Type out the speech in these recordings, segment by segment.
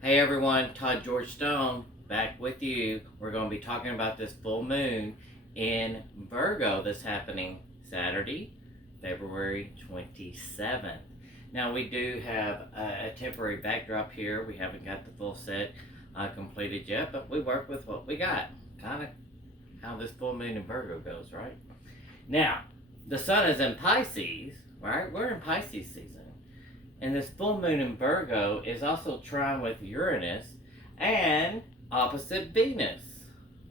Hey everyone, Todd George Stone back with you. We're going to be talking about this full moon in Virgo that's happening Saturday, February 27th. Now, we do have a temporary backdrop here. We haven't got the full set completed yet, but we work with what we got. Kind of how this full moon in Virgo goes, right? Now, the sun is in Pisces, right? We're in Pisces season. And this full moon in Virgo is also trine with Uranus and opposite Venus.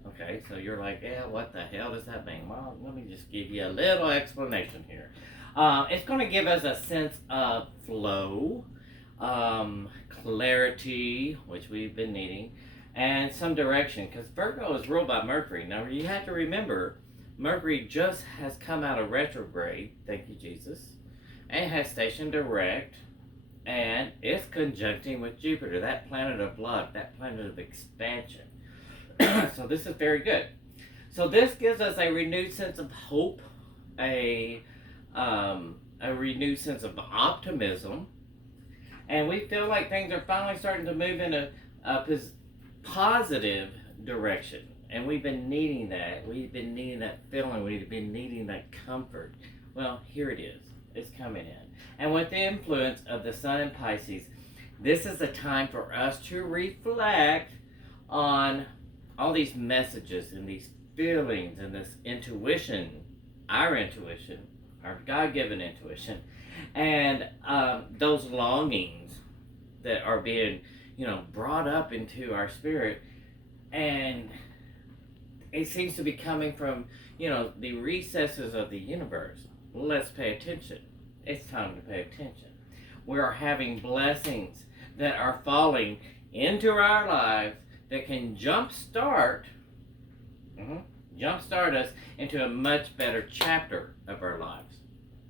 Okay, so you're like, yeah, what the hell does that mean? Well, let me just give you a little explanation here. It's going to give us a sense of flow, clarity, which we've been needing, and some direction. Because Virgo is ruled by Mercury. Now, you have to remember, Mercury just has come out of retrograde, thank you, Jesus, and has stationed direct, and it's conjuncting with Jupiter, that planet of love, that planet of expansion. So this is very good. So this gives us a renewed sense of hope, a renewed sense of optimism, and we feel like things are finally starting to move in a positive direction. And we've been needing that. We've been needing that feeling. We've been needing that comfort. Well, here it is. It's coming in. And with the influence of the sun in Pisces, this is the time for us to reflect on all these messages and these feelings and this intuition, our God-given intuition, and those longings that are being, brought up into our spirit. And it seems to be coming from, the recesses of the universe. Let's pay attention. It's time to pay attention. We are having blessings that are falling into our lives that can jumpstart us into a much better chapter of our lives.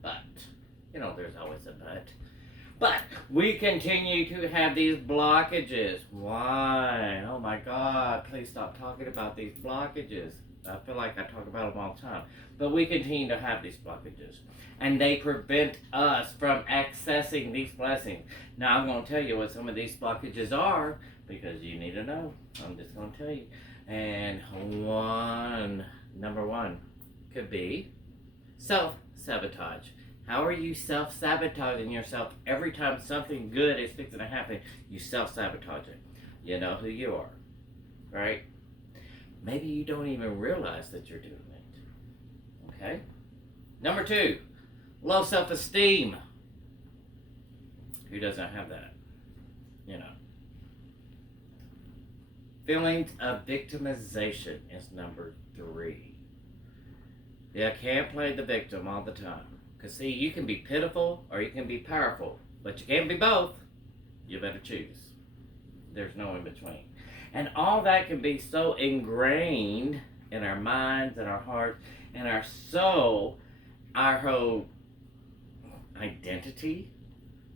But, there's always a but. But we continue to have these blockages. Why? Oh my God, please stop talking about these blockages. I feel like I talk about them all the time. But we continue to have these blockages. And they prevent us from accessing these blessings. Now I'm going to tell you what some of these blockages are, because you need to know. I'm just going to tell you. And number one could be self-sabotage. How are you self-sabotaging yourself every time something good is fixing to happen? You self-sabotage it. You know who you are, right? Maybe you don't even realize that you're doing it. Okay? Number two, low self-esteem. Who doesn't have that? Feelings of victimization is number three. You can't play the victim all the time. Because, see, you can be pitiful or you can be powerful. But you can't be both. You better choose. There's no in between. And all that can be so ingrained in our minds and our hearts and our soul, our whole identity,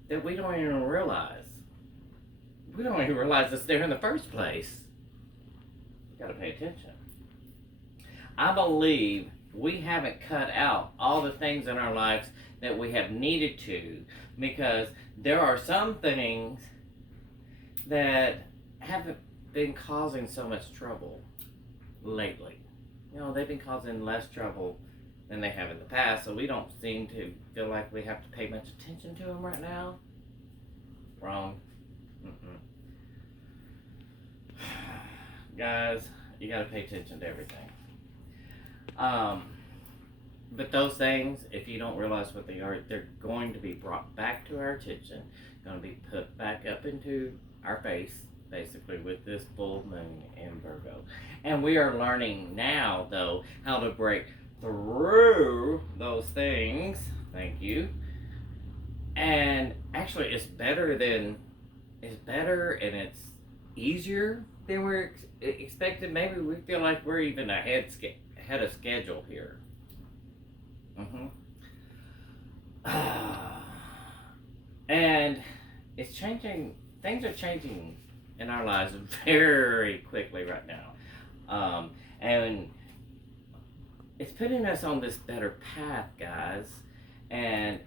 that we don't even realize. We don't even realize it's there in the first place. You gotta pay attention. I believe we haven't cut out all the things in our lives that we have needed to, because there are some things that haven't been causing so much trouble lately. They've been causing less trouble than they have in the past, so we don't seem to feel like we have to pay much attention to them right now. Wrong. Guys, you gotta pay attention to everything. But those things, if you don't realize what they are, they're going to be brought back to our attention, going to be put back up into our face, basically, with this full moon in Virgo. And we are learning now, though, how to break through those things. Thank you. And actually, it's better and it's easier than we're expected. Maybe we feel like we're even ahead of schedule here. And it's changing. Things are changing in our lives very quickly right now. And it's putting us on this better path, guys. And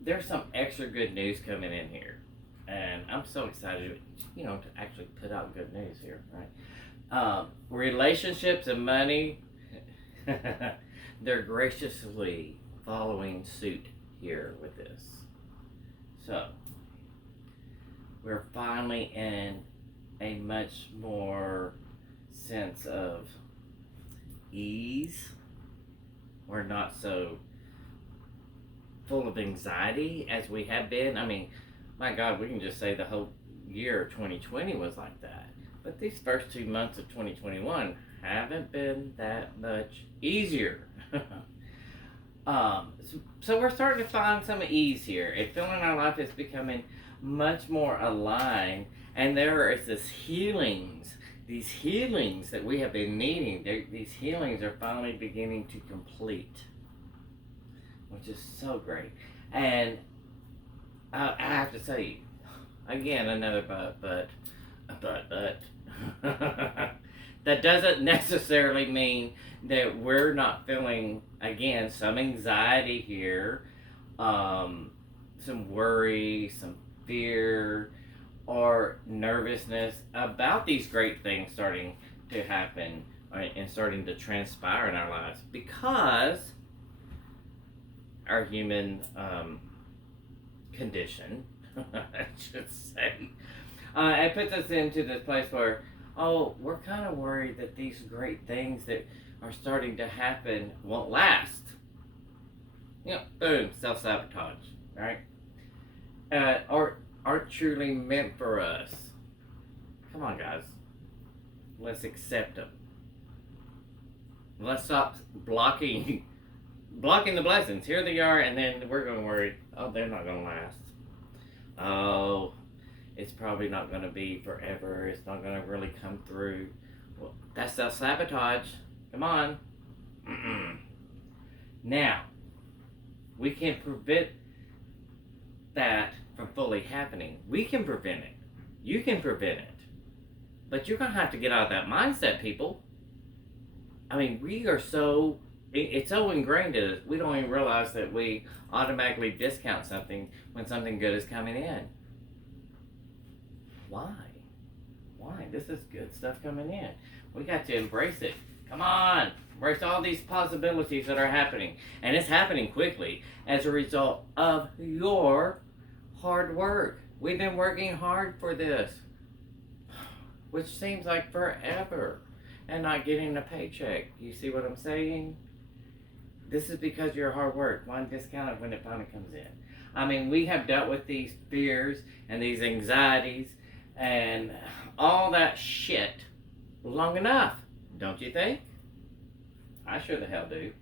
there's some extra good news coming in here. And I'm so excited, to actually put out good news here, right? Relationships and money, they're graciously following suit here with this. So, we're finally in a much more sense of ease. We're not so full of anxiety as we have been. I mean, my God, we can just say the whole year of 2020 was like that. But these first 2 months of 2021 haven't been that much easier. So we're starting to find some ease here. It feeling our life is becoming much more aligned, and there is these healings that we have been needing. These healings are finally beginning to complete, which is so great. And I have to tell you, again, another but. That doesn't necessarily mean that we're not feeling, again, some anxiety here, some worry, some fear, or nervousness about these great things starting to happen and starting to transpire in our lives, because our human condition, I should say, it puts us into this place where, we're kind of worried that these great things that are starting to happen won't last. Boom, self-sabotage, right? Or aren't truly meant for us. Come on, guys. Let's accept them. Let's stop blocking the blessings. Here they are, and then we're going to worry, they're not going to last. It's probably not going to be forever. It's not going to really come through. Well, that's self-sabotage. Come on. Now, we can prevent that from fully happening. We can prevent it. You can prevent it. But you're going to have to get out of that mindset, people. I mean, it's so ingrained in us, we don't even realize that we automatically discount something when something good is coming in. Why? This is good stuff coming in. We got to embrace it. Come on. Embrace all these possibilities that are happening. And it's happening quickly as a result of your hard work. We've been working hard for this, which seems like forever, and not getting a paycheck. You see what I'm saying? This is because of your hard work. One discounted when it finally comes in. I mean, we have dealt with these fears and these anxieties and all that shit long enough, don't you think? I sure the hell do.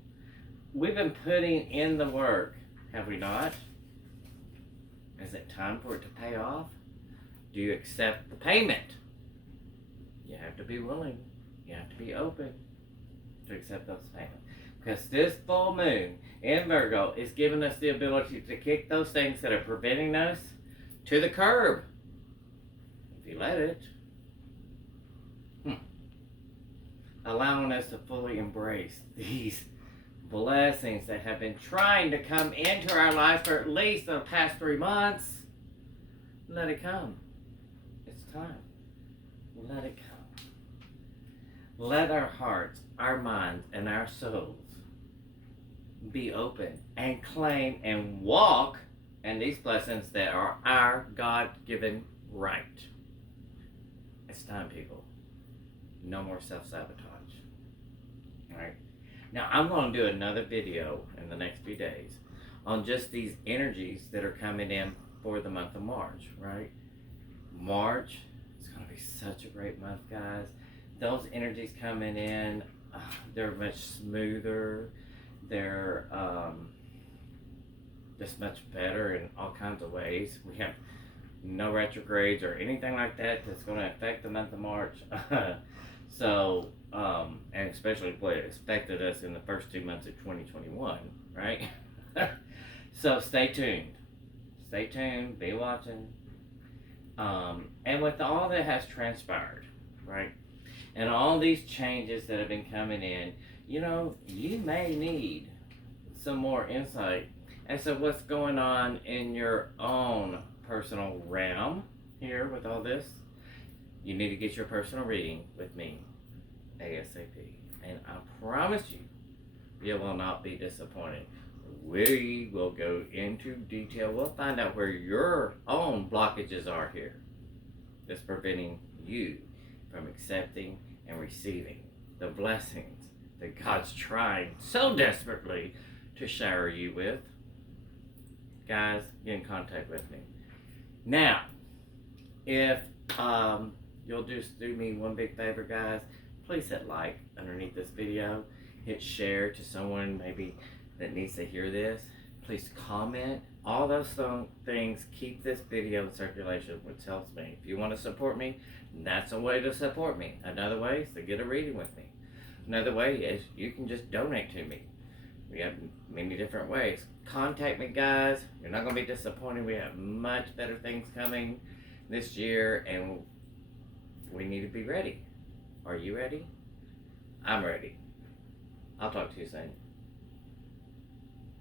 We've been putting in the work, have we not? Is it time for it to pay off? Do you accept the payment? You have to be willing. You have to be open to accept those payments. Because this full moon in Virgo is giving us the ability to kick those things that are preventing us to the curb. If you let it. Allowing us to fully embrace these blessings that have been trying to come into our life for at least the past 3 months. Let it come. It's time. Let it come. Let our hearts, our minds, and our souls be open and claim and walk in these blessings that are our God-given right. It's time, people. No more self-sabotage. Alright? Now, I'm going to do another video in the next few days on just these energies that are coming in for the month of March, right? March is going to be such a great month, guys. Those energies coming in, they're much smoother. They're just much better in all kinds of ways. We have no retrogrades or anything like that that's going to affect the month of March. So, and especially what affected us in the first 2 months of 2021, right? So stay tuned. Stay tuned, be watching. And with all that has transpired, right? And all these changes that have been coming in, you may need some more insight as to what's going on in your own personal realm here with all this, you need to get your personal reading with me ASAP. And I promise you will not be disappointed. We will go into detail. We'll find out where your own blockages are here that's preventing you from accepting and receiving the blessings that God's trying so desperately to shower you with. Guys, get in contact with me. Now, if you'll just do me one big favor, guys, please hit like underneath this video. Hit share to someone maybe that needs to hear this. Please comment. All those things keep this video in circulation, which helps me. If you want to support me, that's a way to support me. Another way is to get a reading with me. Another way is you can just donate to me. We have many different ways. Contact me, guys. You're not going to be disappointed. We have much better things coming this year, and we need to be ready. Are you ready? I'm ready. I'll talk to you soon.